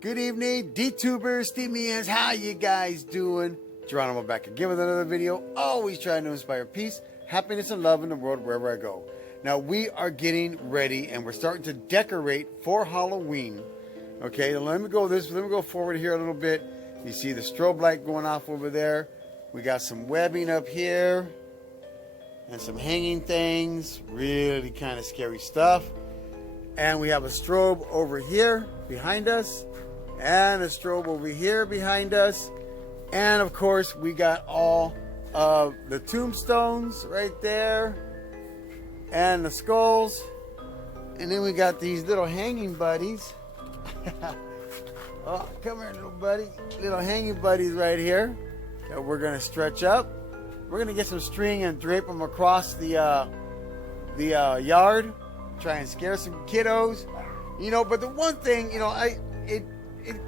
Good evening, dtubers, steemians. How you guys doing? Geronimo back again with another video. Always trying to inspire peace, happiness, and love in the world wherever I go. Now we are getting ready and we're starting to decorate for Halloween. Okay, let me go forward here a little bit. You see the strobe light going off over there. We got some webbing up here and some hanging things. Really kind of scary stuff. And we have a strobe over here behind us. And a strobe over here behind us. And of course, we got all of the tombstones right there. And the skulls. And then we got these little hanging buddies. Oh, come here, little buddy. Little hanging buddies right here that we're going to stretch up. We're going to get some string and drape them across the yard. Try and scare some kiddos. You know, but the one thing, you know, it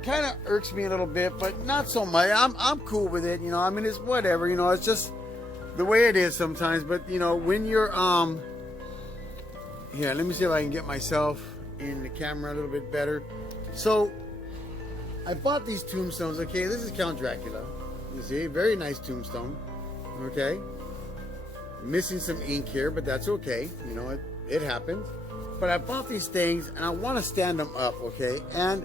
kind of irks me a little bit, but not so much. I'm cool with it, you know. I mean, it's whatever, you know. It's just the way it is sometimes. But you know, when you're here, let me see if I can get myself in the camera a little bit better. So I bought these tombstones. Okay, this is Count Dracula. You see, very nice tombstone. Okay, missing some ink here, but that's okay. You know, it happens. But I bought these things and I want to stand them up. Okay, and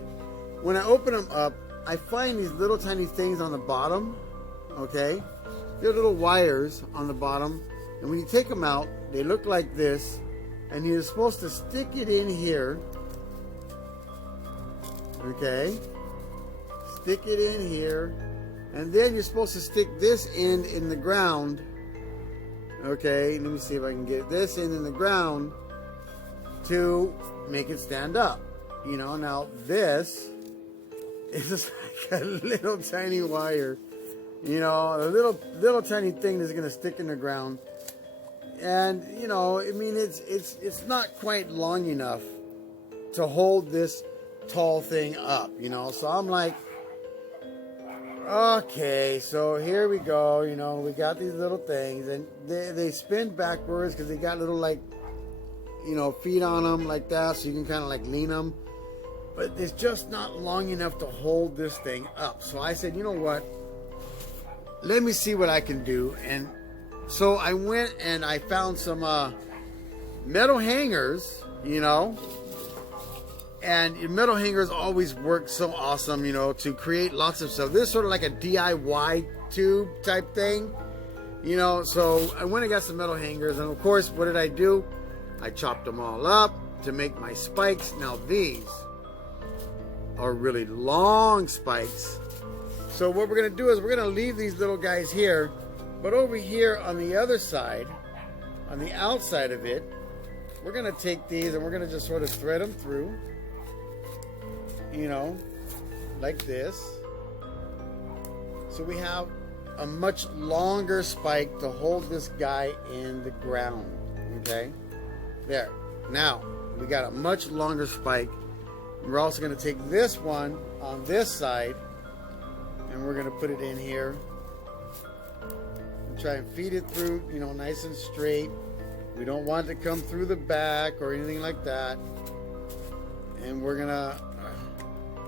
when I open them up, I find these little tiny things on the bottom, okay? They're little wires on the bottom, and when you take them out, they look like this, and you're supposed to stick it in here, okay? Stick it in here, and then you're supposed to stick this end in the ground, okay? Let me see if I can get this end in the ground to make it stand up, you know? Now this is like a little tiny wire, you know, a little tiny thing that's gonna stick in the ground, and you know, I mean, it's not quite long enough to hold this tall thing up, you know. So I'm like, okay, so here we go, you know, we got these little things, and they spin backwards because they got little, like, you know, feet on them like that, so you can kind of like lean them. But it's just not long enough to hold this thing up. So I said, you know what? Let me see what I can do. And so I went and I found some metal hangers, you know. And metal hangers always work so awesome, you know, to create lots of stuff. This is sort of like a DIY tube type thing, you know. So I went and got some metal hangers. And of course, what did I do? I chopped them all up to make my spikes. Now these are really long spikes. So what we're gonna do is we're gonna leave these little guys here, but over here on the other side, on the outside of it, we're gonna take these and we're gonna just sort of thread them through, you know, like this. So we have a much longer spike to hold this guy in the ground, okay? There. Now, we got a much longer spike. We're also going to take this one on this side and we're going to put it in here and try and feed it through, you know, nice and straight. We don't want it to come through the back or anything like that. And we're going to,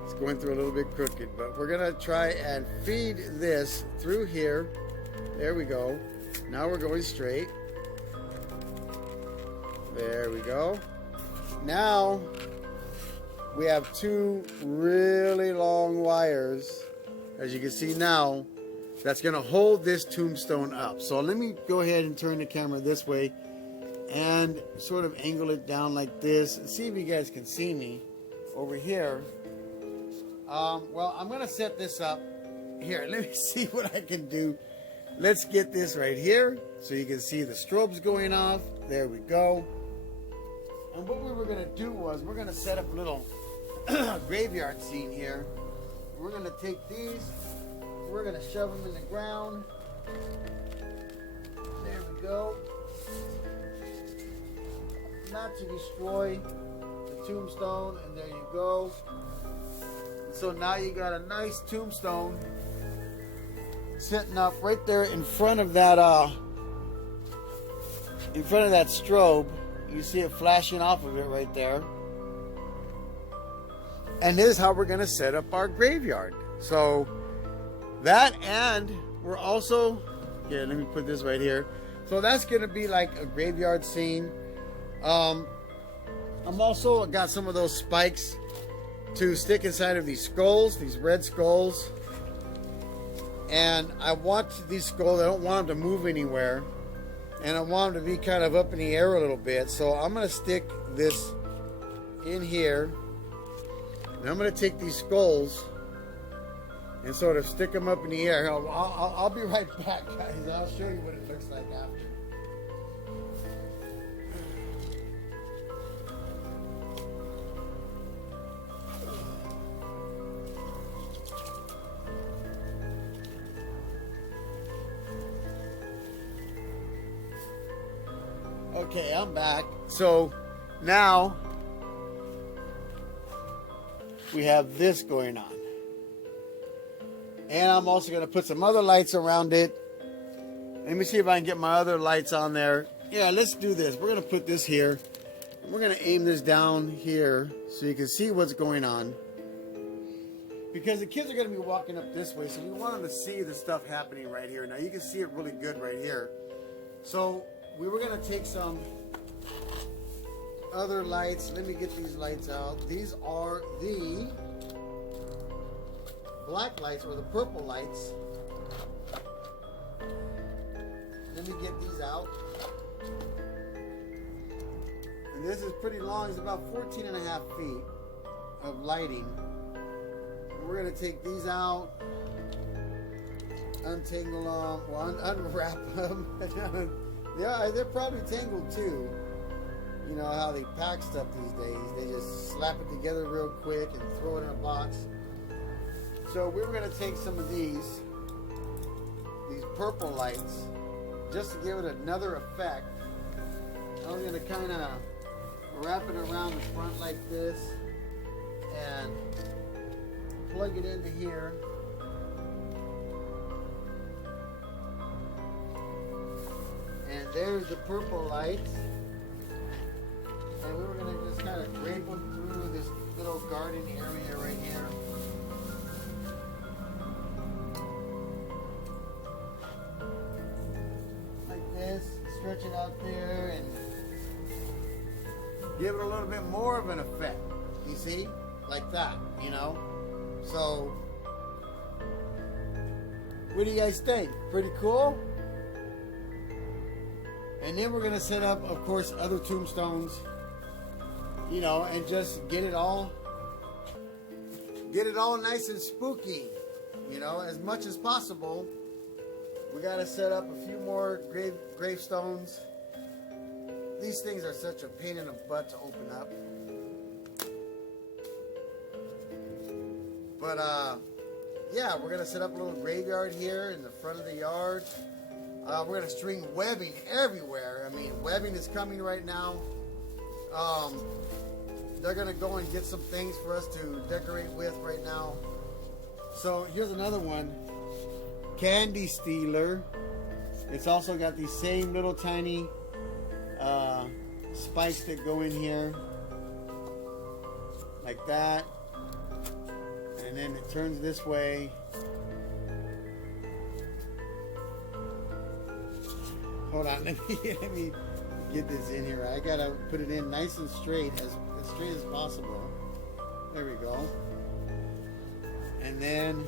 it's going through a little bit crooked, but we're going to try and feed this through here. There we go. Now we're going straight. There we go. Now we have two really long wires, as you can see now, that's going to hold this tombstone up. So let me go ahead and turn the camera this way and sort of angle it down like this and see if you guys can see me over here. Well, I'm going to set this up here. Let me see what I can do. Let's get this right here so you can see the strobes going off. There we go. And what we were going to do was we're going to set up a little graveyard scene here. We're going to take these, we're going to shove them in the ground. There we go. Not to destroy the tombstone, and there you go. So now you got a nice tombstone sitting up right there in front of that strobe. You see it flashing off of it right there. And this is how we're going to set up our graveyard. So that, and we're also, here, let me put this right here. So that's going to be like a graveyard scene. I'm also got some of those spikes to stick inside of these skulls, these red skulls. And I want these skulls, I don't want them to move anywhere. And I want them to be kind of up in the air a little bit. So I'm going to stick this in here. And I'm going to take these skulls and sort of stick them up in the air. I'll be right back, guys. I'll show you what it looks like after. Okay, I'm back. So now we have this going on. And I'm also going to put some other lights around it. Let me see if I can get my other lights on there. Yeah, let's do this. We're going to put this here. We're going to aim this down here so you can see what's going on. Because the kids are going to be walking up this way, so we want them to see the stuff happening right here. Now you can see it really good right here. So we were going to take some other lights. Let me get these lights out. These are the black lights or the purple lights. Let me get these out. And this is pretty long. It's about 14 and a half feet of lighting. And we're going to take these out, untangle them, well, unwrap them. Yeah, they're probably tangled too. You know how they pack stuff these days. They just slap it together real quick and throw it in a box. So we were going to take some of these purple lights, just to give it another effect. I'm going to kind of wrap it around the front like this and plug it into here. And there's the purple lights. And we were going to just kind of drape them through this little garden area right here. Like this. Stretch it out there and give it a little bit more of an effect. You see? Like that, you know? So, what do you guys think? Pretty cool? And then we're going to set up, of course, other tombstones, you know, and just get it all nice and spooky, you know, as much as possible. We got to set up a few more gravestones. These things are such a pain in the butt to open up. But, yeah, we're going to set up a little graveyard here in the front of the yard. We're going to string webbing everywhere. I mean, webbing is coming right now. They're going to go and get some things for us to decorate with right now. So here's another one. Candy Stealer. It's also got these same little tiny spikes that go in here. Like that. And then it turns this way. Hold on, let me get this in here. I gotta put it in nice and straight, as straight as possible. There we go. And then,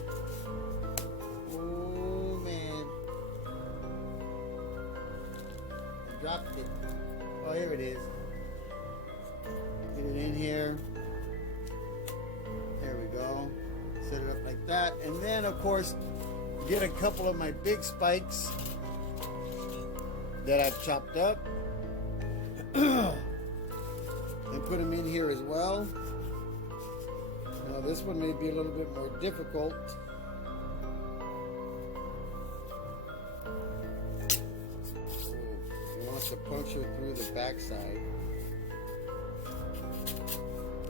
oh man, I dropped it. Oh, here it is. Get it in here. There we go. Set it up like that. And then, of course, get a couple of my big spikes that I've chopped up and put them in here as well. Now this one may be a little bit more difficult. It wants to puncture through the backside.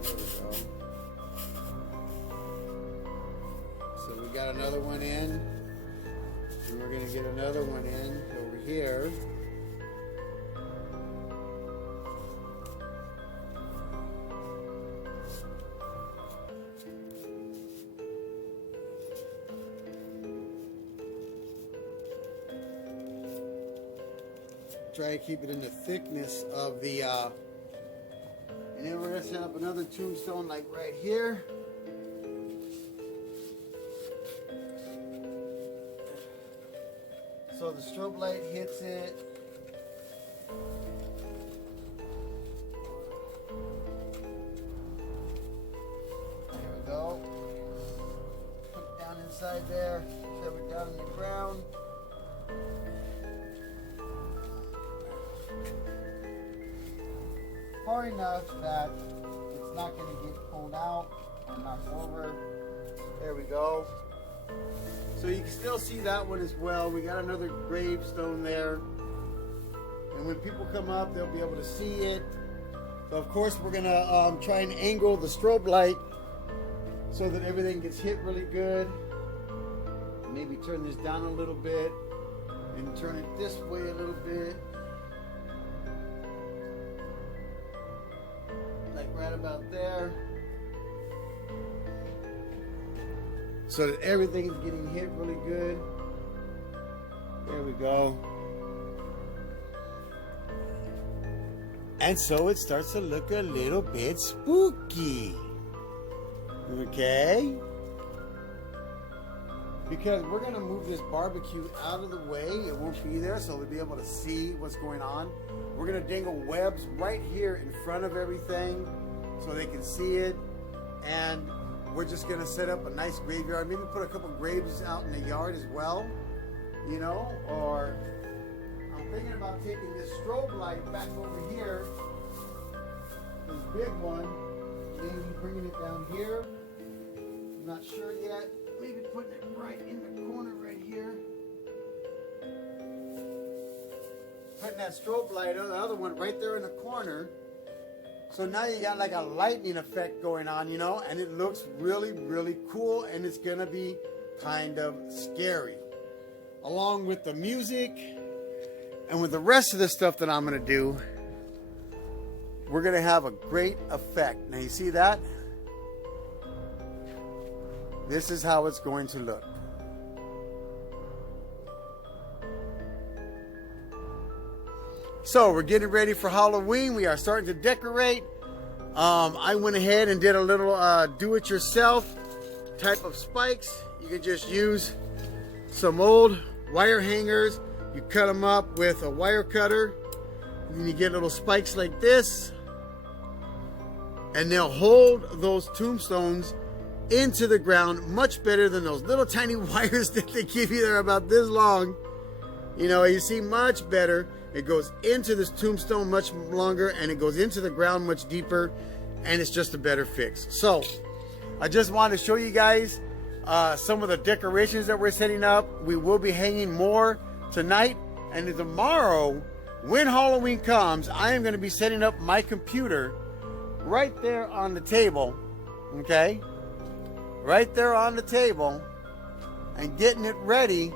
There we go. So we got another one in, and we're going to get another one in over here. try to keep it in the thickness of the, and then we're going to set up another tombstone like right here. So the strobe light hits it. There we go. Put it down inside there. Shove it down in the ground. Far enough that it's not going to get pulled out or knocked over. There we go. So you can still see that one as well. We got another gravestone there. And when people come up, they'll be able to see it. So of course we're going to try and angle the strobe light so that everything gets hit really good. Maybe turn this down a little bit and turn it this way a little bit. Like right about there. So that everything is getting hit really good. There we go. And so it starts to look a little bit spooky. Okay? Because we're going to move this barbecue out of the way. It won't be there, so we'll be able to see what's going on. We're going to dangle webs right here in front of everything so they can see it. And we're just going to set up a nice graveyard. Maybe put a couple graves out in the yard as well. You know, or I'm thinking about taking this strobe light back over here. This big one. Maybe bringing it down here. I'm not sure yet. Maybe putting it right in the corner right here. Putting that strobe light, or the other one right there in the corner. So now you got like a lightning effect going on, you know, and it looks really, really cool, and it's going to be kind of scary. Along with the music and with the rest of the stuff that I'm going to do, we're going to have a great effect. Now you see that? This is how it's going to look. So we're getting ready for Halloween. We are starting to decorate. I went ahead and did a little do-it-yourself type of spikes. You can just use some old wire hangers. You cut them up with a wire cutter. And then you get little spikes like this. And they'll hold those tombstones into the ground much better than those little tiny wires that they give you. They're about this long. You know, you see much better. It goes into this tombstone much longer, and it goes into the ground much deeper, and it's just a better fix. So I just wanted to show you guys some of the decorations that we're setting up. We will be hanging more tonight, and tomorrow when Halloween comes, I am going to be setting up my computer right there on the table. Okay, right there on the table, and getting it ready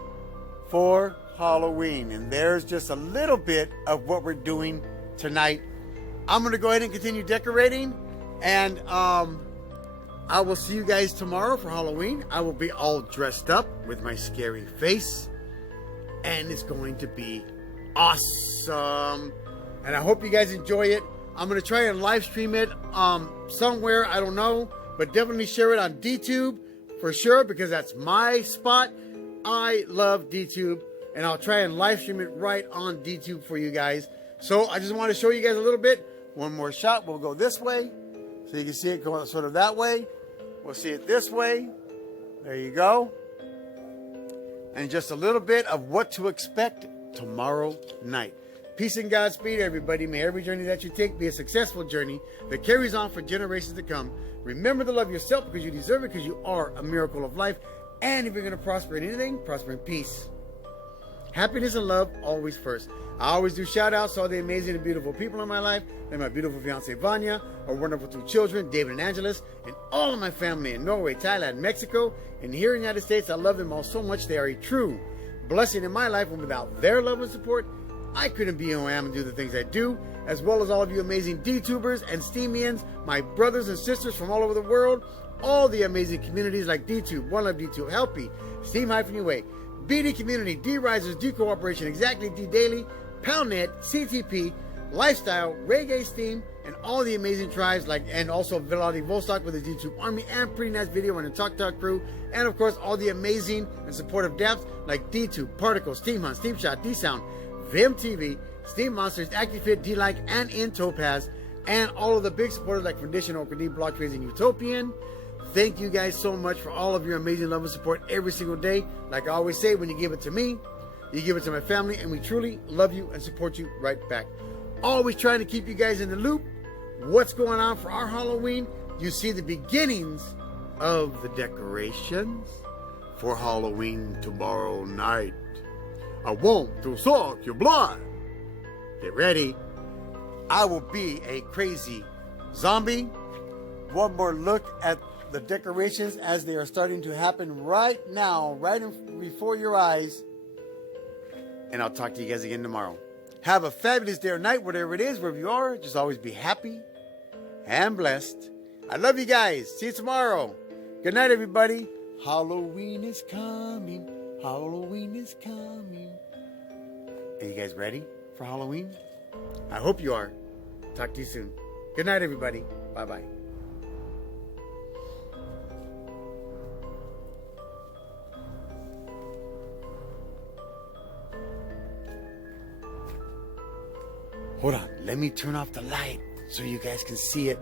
for Halloween. And there's just a little bit of what we're doing tonight. I'm going to go ahead and continue decorating, and I will see you guys tomorrow for Halloween. I will be all dressed up with my scary face, and it's going to be awesome. And I hope you guys enjoy it. I'm going to try and live stream it somewhere, I don't know, but definitely share it on dtube for sure, because that's my spot. I love dtube, and I'll try and live stream it right on dtube for you guys. So I just want to show you guys a little bit. One more shot. We'll go this way so you can see it going sort of that way. We'll see it this way. There you go. And just a little bit of what to expect tomorrow night. Peace and Godspeed, everybody. May every journey that you take be a successful journey that carries on for generations to come. Remember to love yourself because you deserve it, because you are a miracle of life. And if you're going to prosper in anything, prosper in peace. Happiness and love always first. I always do shout outs to all the amazing and beautiful people in my life, like my beautiful fiance Vanja, our wonderful two children, David and Angeles, and all of my family in Norway, Thailand, Mexico, and here in the United States. I love them all so much. They are a true blessing in my life, and without their love and support, I couldn't be who I am and do the things I do, as well as all of you amazing dtubers and steemians, my brothers and sisters from all over the world, all the amazing communities like dtube, One Love dtube, Helpy, Steem-UA, BD Community, D Risers, D Cooperation, Exactly D Daily, PoundNet, CTP, Lifestyle, Reggae Steem, and all the amazing tribes and also Veladi Vostok with the dtube army and pretty nice video on the Talk crew, and of course all the amazing and supportive devs like dtube, Particle, Steam Hunt, Steam Shot, D-Sound, Vim TV, Steam Monsters, ActiveFit, D-Like, and In Topaz, and all of the big supporters like Foundation, OKD, Block Trades, and Utopian. Thank you guys so much for all of your amazing love and support every single day. Like I always say, when you give it to me, you give it to my family, and we truly love you and support you right back. Always trying to keep you guys in the loop. What's going on for our Halloween? You see the beginnings of the decorations for Halloween tomorrow night. I want to suck your blood. Get ready. I will be a crazy zombie. One more look at the decorations as they are starting to happen right now, before your eyes. And I'll talk to you guys again tomorrow. Have a fabulous day or night, whatever it is, wherever you are. Just always be happy and blessed. I love you guys. See you tomorrow. Good night, everybody. Halloween is coming. Halloween is coming. Are you guys ready for Halloween? I hope you are. Talk to you soon. Good night, everybody. Bye-bye. Hold on, let me turn off the light so you guys can see it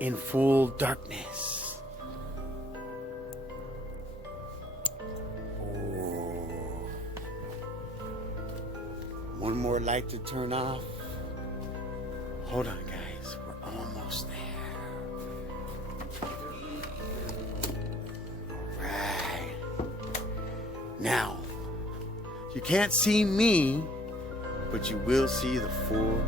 in full darkness. Oh. One more light to turn off. Hold on, guys, we're almost there. All right. Now, you can't see me, but you will see the full